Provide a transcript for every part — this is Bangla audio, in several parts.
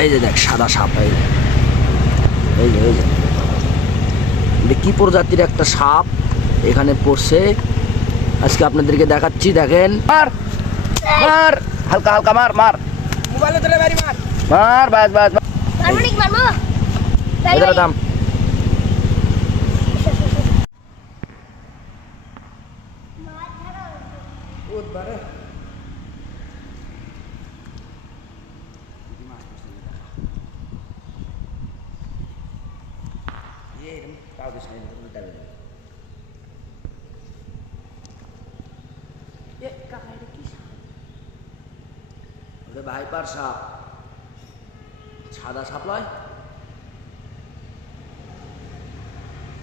এই যে দেখ সাদা সাপ, এই যে এই যে এই যে এটা কি প্রজাতির একটা সাপ এখানে পড়ছে, আজকে আপনাদেরকে দেখাচ্ছি। দেখেন, মার মার, হালকা হালকা মার মার, মোবাইলে ধরে বাড়ি মার মার, বাস বাস হারমোনিক মারবো এটার দাম। ভাইপার সাপ, সাদা সাপ লয়,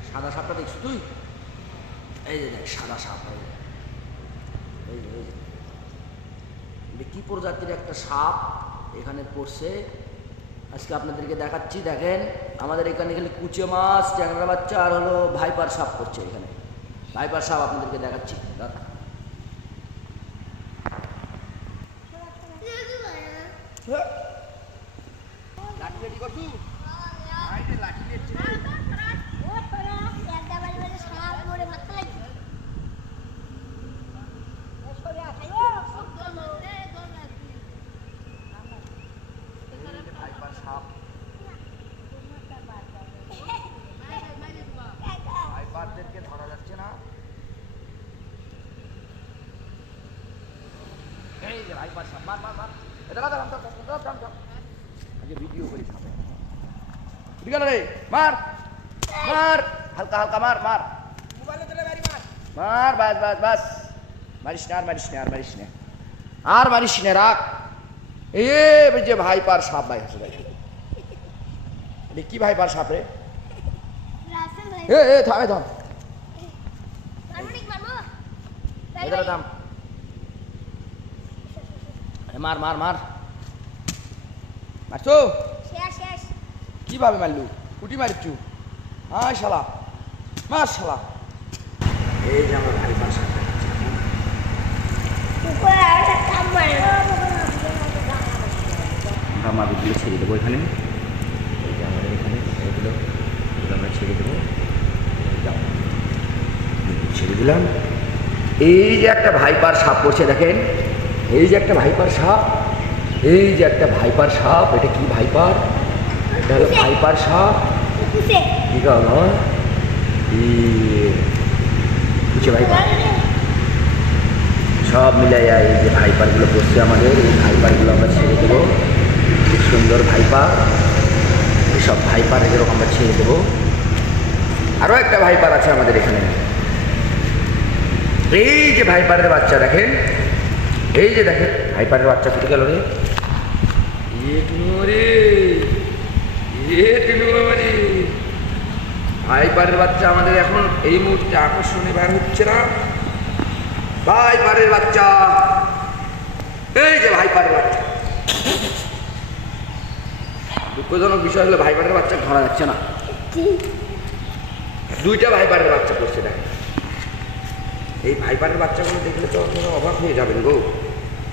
সাদা সাপটা দেখছো তুই? এই যে দেখ সাদা সাপ, এই যে এই যে এটা কি প্রজাতির একটা সাপ এখানে পড়ছে, আজকে আপনাদেরকে দেখাচ্ছি। দেখেন, আমাদের এখানে খালি কুচে মাছ, ট্যাংরা বাচ্চা আর হলো ভাইপার সাপ পড়ছে এখানে। ভাইপার সাপ আপনাদেরকে দেখাচ্ছি। লাঠি রেডি করছু আইতে লাঠি নিচ্ছে ভাইপার সাপ, ভাইপারদেরকে ধরা যাচ্ছে না। এই যে ভাইপার সাপ, মার মার মার, এটা দাঁড়া দাঁড়া আগে ভিডিও করি সামনে। ঠিক আছে রে, মার মার, হালকা হালকা মার মার, মোবাইলে ধরে বাড়ি মার মার, বাস বাস বাস, মারিস না আর মারিস না আর মারিস না আর মারিস না, রাখ। এই যে ভাইপার সাপ ভাই আছে, দেখ এটা কি ভাইপার সাপ রে? এ এ থামে থাম, হারমোনিক মারবো এটার দাম। মার মার মার, মারছো শেষ শেষ কিভাবে মারলু? কুটি মারিছু? হ্যাঁ শালা, মার শালা। এই যে আমার ভাইপার সাপ, উপরে আরেকটা কাম মারে আমরা মাছগুলো ছেড়ে দেবো এখানে। এই যে আমাদের এখানে এগুলো আমরা ছেড়ে দেবো, ছেড়ে দিলাম। এই যে একটা ভাইপার সাপ পড়ছে, দেখেন এই যে একটা ভাইপার সাপ, এই যে একটা ভাইপার সাপ। এটা কি ভাইপার? এটা হলো ভাইপার সাপ। কি কারণ কিছু ভাইপার সব মিলাইয়া এই যে ভাইপারগুলো পড়ছে আমাদের, এই ভাইপারগুলো আমরা ছেড়ে দেবো। খুব সুন্দর ভাইপার, এইসব ভাইপার এরকম আমরা ছেড়ে দেবো। আরও একটা ভাইপার আছে আমাদের এখানে। এই যে ভাইপারের বাচ্চা দেখেন, এই যে দেখেন ভাইপারের বাচ্চা ফুটে গেল রে, ভাইপারের বাচ্চা আমাদের এখন এই মুহূর্তে আকর্ষণে বের হচ্ছে না। ভাইপারের বাচ্চা, এই যে ভাইপারের বাচ্চা। দুঃখজনক বিষয় হলো ভাইপারের বাচ্চা ধরা যাচ্ছে না। দুইটা ভাইপারের বাচ্চা পড়ছে, দেখ এই ভাইপারের বাচ্চাগুলো দেখলে তো আপনারা অবাক হয়ে যাবেন গো।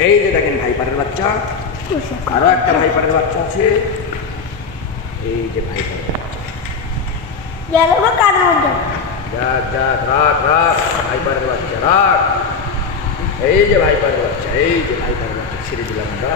এই যে দেখেন ভাইপারের বাচ্চা, আরো একটা ভাইপারের বাচ্চা আছে। এই যে ভাইপারের বাচ্চা, যাক যাক, রাখ রাখ ভাইপারের বাচ্চা রাখ। এই যে ভাইপারের বাচ্চা, এই যে ভাইপারের বাচ্চা ছেড়ে দিলাম আমরা।